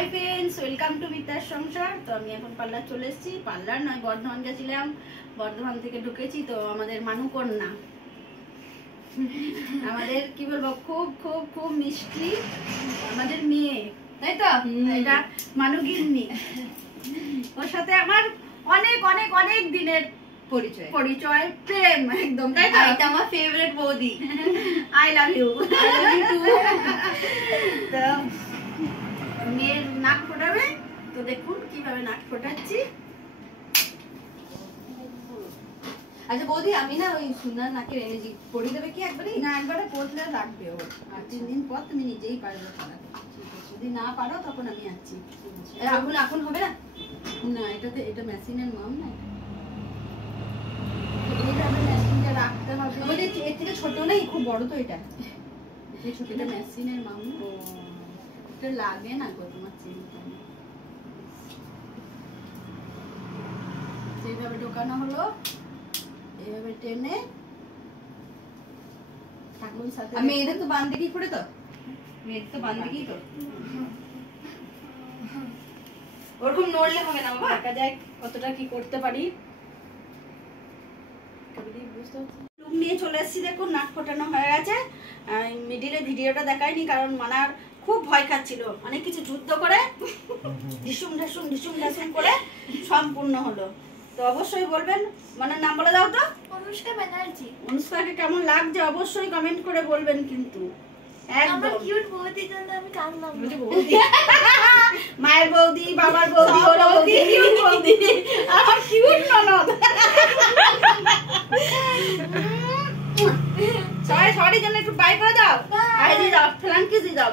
Hi friends, welcome to মিতার সংসার। তো আমি এখন পার্লার চলে এসেছি। পার্লার নয়, বর্ধমান গেছিলাম, বর্ধমান থেকে ঢুকেছি। তো আমাদের মানুকন্যা, আমাদের কি বলবো, খুব খুব খুব মিষ্টি আমাদের মেয়ে, তাই তো? এটা মানুগিন্নি। ওর সাথে আমার অনেক অনেক অনেক দিনের পরিচয়, প্রেম একদম, তাই তো? এটা আমার ফেভারিট বৌদি। I love you. তো মেয়ের নাক ফোটাবে, তো দেখুন কিভাবে নাক ফোটাচ্ছি। আচ্ছা বৌদি, আমি না ওই সুনার নাকের এনার্জি পড়িয়ে দেবে কি একবারে? না, একবারে পড়লে লাগবে ওর, আর 3 দিন পর তুমি নিজেই পারবে পড়াতে। যদি না পারো তখন আমি আছি। এখন হবে না? না, এটা মেশিনের মাম না, এইভাবে মেশিনটা রাখতে হবে। আমাদের এর থেকে ছোট নেই, খুব বড় তো এটা। এটা মেশিনের মাম, এটা লাগে না গো তোমার চিন্তা নেই। সেইভাবে ঢোকানো হলো, এইভাবে টেনে ঠাকুর সাথে। মেয়েদের তো বান দেখি করে, তো মেয়েদের তো বান দেখি তো ওরকম নড়লে হবে না বাবা। দেখা যায় কতটা কি করতে পারি। লুক নিয়ে চলে এসেছি, দেখুন নাক ফোটানো হয়ে গেছে। মিডিলে ভিডিওটা দেখায়নি কারণ মানার খুব ভয় খাচ্ছিল। অনেক কিছু যুদ্ধ করে ঢিসুম ঢাসুম ঢিসুম ঢাসুম করে সম্পূর্ণ হলো। তো অবশ্যই বলবেন, মানার নাম বলে দাও তো। অনুষ্কা ব্যানার্জি। অনুষ্কাকে কেমন লাগছে অবশ্যই কমেন্ট করে বলবেন কিন্তু। আমার কিউট বৌদির জন্য আমি কাঁদলাম। মায়ের বৌদি, বাবার বৌদি, ওর বৌদি, কিউট বৌদি, আমার কিউট ননদ। সবাই সবারই জন্য একটু বাই করে দাও, আই দিয়ে দাও, ফ্ল্যাঙ্কি দিয়ে দাও।